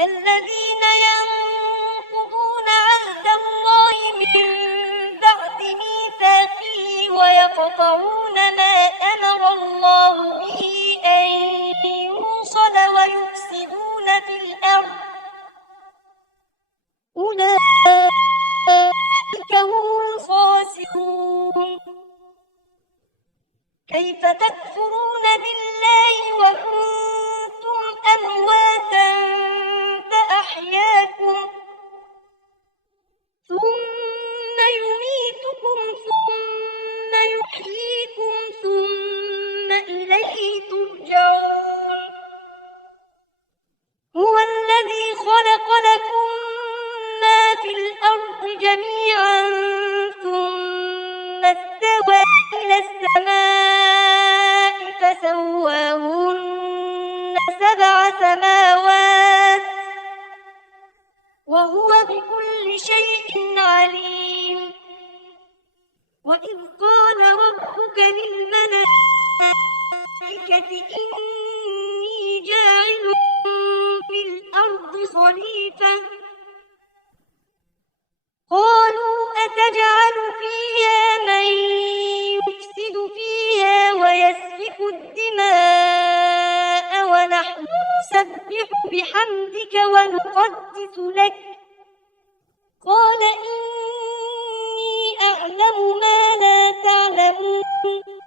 الذين ينقضون عهد الله من بعد ميثاقه ويقطعون ما أمر الله به أن يوصل ويفسدون في الأرض أولئك هم الخاسرون. كيف تكفرون بالله وكنتم أمواتا فأحياكم ثم يميتكم ثم يحييكم ثم إليه ترجعون. هو الذي خلق لكم ما في الأرض جميعا ثم استوى إلى السماء فسواهن 7 سماوات وهو بكل شيء عليم. وإذ قال ربك للملائكة إني جاعل في الأرض خليفة قالوا أتجعل فيها من يفسد فيها ويسفك الدماء ونحن نسبح بحمدك ونقدس لك قال إني أعلم ما لا تعلمون.